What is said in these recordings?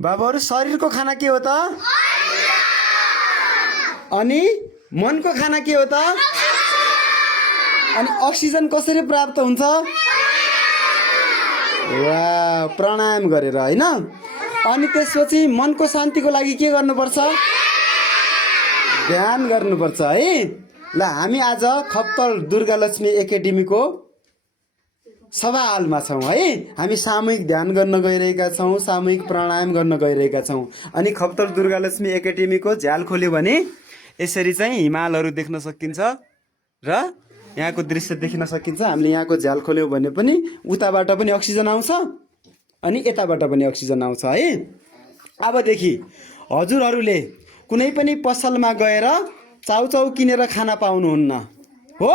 बाबुहरू शरीरको खाना के हो त? अनि मनको खाना के हो त? अनि अक्सिजन कसरी प्राप्त हुन्छ? वाह, प्राणायाम गरेर हैन? अनि त्यसपछि मनको शान्तिको लागि के गर्नुपर्छ? ध्यान गर्नुपर्छ है। ल हामी आज खप्तर दुर्गालक्ष्मी एकाडेमीको सभा हालमा छौँ है। हामी सामूहिक ध्यान गर्न गइरहेका छौँ, सामूहिक प्राणायाम गर्न गइरहेका छौँ। अनि खप्तर दुर्गालक्ष्मी एकाडेमीको झ्याल खोल्यो भने यसरी चाहिँ हिमालहरू देख्न सकिन्छ र यहाँको दृश्य देखिन सकिन्छ। हामीले यहाँको झ्याल खोल्यौँ भने पनि उताबाट पनि अक्सिजन आउँछ अनि यताबाट पनि अक्सिजन आउँछ है। अबदेखि हजुरहरूले कुनै पनि पसलमा गएर चाउचाउ किनेर खाना पाउनुहुन्न हो?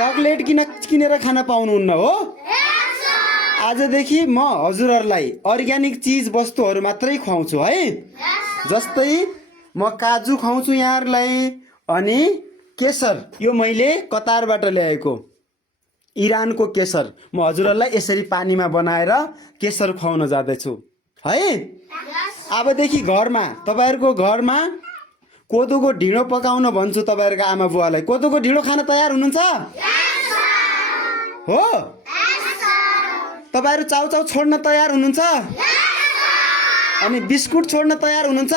चकलेट किनेर खाना पाउनुहुन्न हो? आजदेखि म हजुरहरूलाई अर्ग्यानिक चिज वस्तुहरू मात्रै खुवाउँछु है। जस्तै म काजु खुवाउँछु यहाँहरूलाई। अनि केसर, यो मैले कतारबाट ल्याएको इरानको केसर म हजुरहरूलाई यसरी पानीमा बनाएर केसर खुवाउन जाँदैछु है। अबदेखि घरमा, तपाईँहरूको घरमा कोदोको ढिँडो पकाउन भन्छु तपाईँहरूको आमा बुवालाई। कोदोको ढिँडो खान तयार हुनुहुन्छ हो? तपाईँहरू चाउचाउ छोड्न तयार हुनुहुन्छ? अनि बिस्कुट छोड्न तयार हुनुहुन्छ?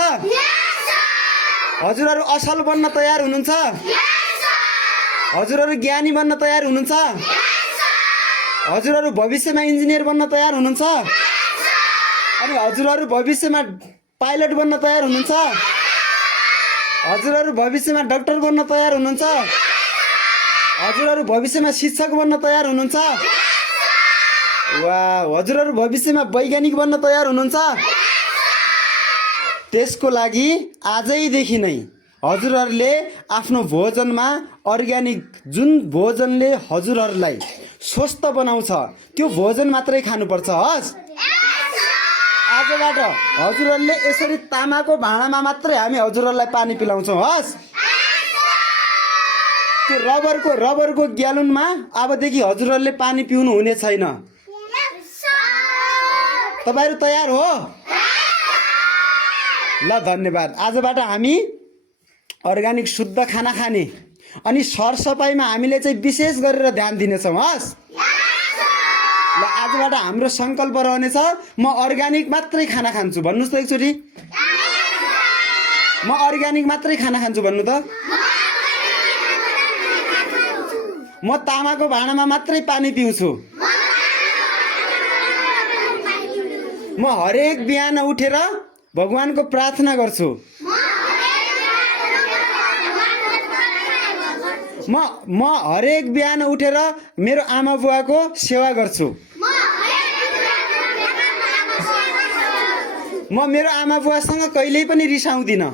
हजुरहरू असल बन्न तयार हुनुहुन्छ? हजुरहरू ज्ञानी बन्न तयार हुनुहुन्छ? हजुरहरू भविष्यमा इन्जिनियर बन्न तयार हुनुहुन्छ? अनि हजुरहरू भविष्यमा पाइलट बन्न तयार हुनुहुन्छ? हजुरहरू भविष्यमा डाक्टर बन्न तयार हुनुहुन्छ? हजुरहरू भविष्यमा शिक्षक बन्न तयार हुनुहुन्छ? वाह, हजुरहरू भविष्यमा वैज्ञानिक बन्न तयार हुनुहुन्छ? त्यसको लागि आजैदेखि नै हजुरहरूले आफ्नो भोजनमा अर्ग्यानिक, जुन भोजनले हजुरहरूलाई स्वस्थ बनाउँछ त्यो भोजन मात्रै खानुपर्छ हस्। आजबाट हजुरहरूले यसरी तामाको भाँडामा मात्रै हामी हजुरहरूलाई पानी पिलाउँछौँ हस्। त्यो रबरको ग्यालनमा अबदेखि हजुरहरूले पानी पिउनु हुने छैन। तपाईँहरू तयार हो? ल धन्यवाद। आजबाट हामी अर्ग्यानिक शुद्ध खाना खाने अनि सरसफाइमा हामीले चाहिँ विशेष गरेर ध्यान दिनेछौँ हस्। ल आजबाट हाम्रो सङ्कल्प रहनेछ म अर्ग्यानिक मात्रै खाना खान्छु। भन्नुहोस् त एकचोटि, म अर्ग्यानिक मात्रै खाना खान्छु भन्नु त। म तामाको भाँडामा मात्रै पानी पिउँछु। म हरेक बिहान उठेर भगवानको प्रार्थना गर्छु। म हरेक बिहान उठेर मेरो आमा बुवाको सेवा गर्छु। म मेरो आमा बुवासँग कहिल्यै पनि रिसाउँदिनँ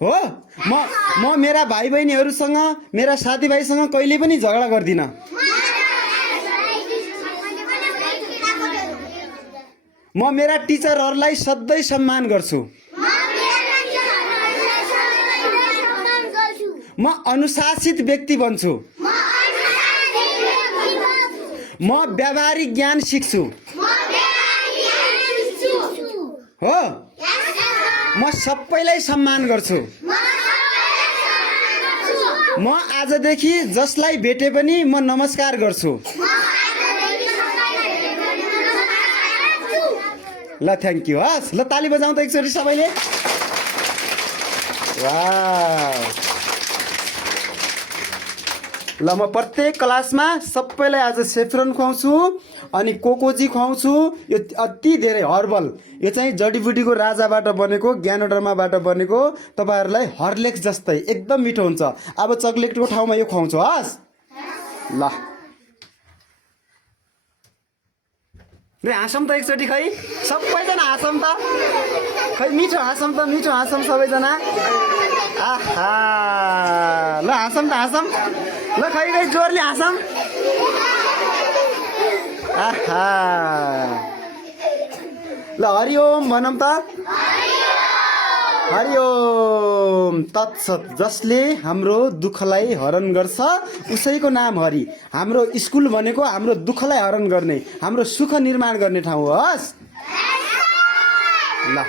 हो। म मेरा भाइ बहिनीहरूसँग, मेरा साथीभाइसँग कहिल्यै पनि झगडा गर्दिनँ। म मेरा टिचरहरूलाई सधैँ सम्मान गर्छु। म अनुशासित व्यक्ति बन्छु। म व्यावहारिक ज्ञान सिक्छु हो। म सबैलाई सम्मान गर्छु। म आजदेखि जसलाई भेटे पनि म नमस्कार गर्छु। ल थ्याङ्क यू हस्। ल ताली बजाउँ त एकचोटि सबैले। वाह, ल म प्रत्येक क्लासमा सबैलाई आज सेफ्रोन खुवाउँछु अनि कोकोजी खुवाउँछु। यो अति धेरै हर्बल, यो चाहिँ जडीबुटीको राजाबाट बनेको, ज्ञानोडर्माबाट बनेको, तपाईँहरूलाई हर्लेक्स जस्तै एकदम मिठो हुन्छ। अब चकलेटको ठाउँमा यो खुवाउँछु हस्। ल रे हाँसौँ त एकचोटि, खै सबैजना हाँसौँ त, खै मिठो हाँसौँ त, मिठो हाँसौँ सबैजना। आहा, ल हाँसौँ त, हाँसौँ ल, खै जोरले हाँसौँ। आहा, ल हरिओम भनौँ त। हरिओम तत्सत। जसले हाम्रो दुःखलाई हरण गर्छ उसैको नाम हरि। हाम्रो स्कुल भनेको हाम्रो दुःखलाई हरण गर्ने, हाम्रो सुख निर्माण गर्ने ठाउँ होस्। ल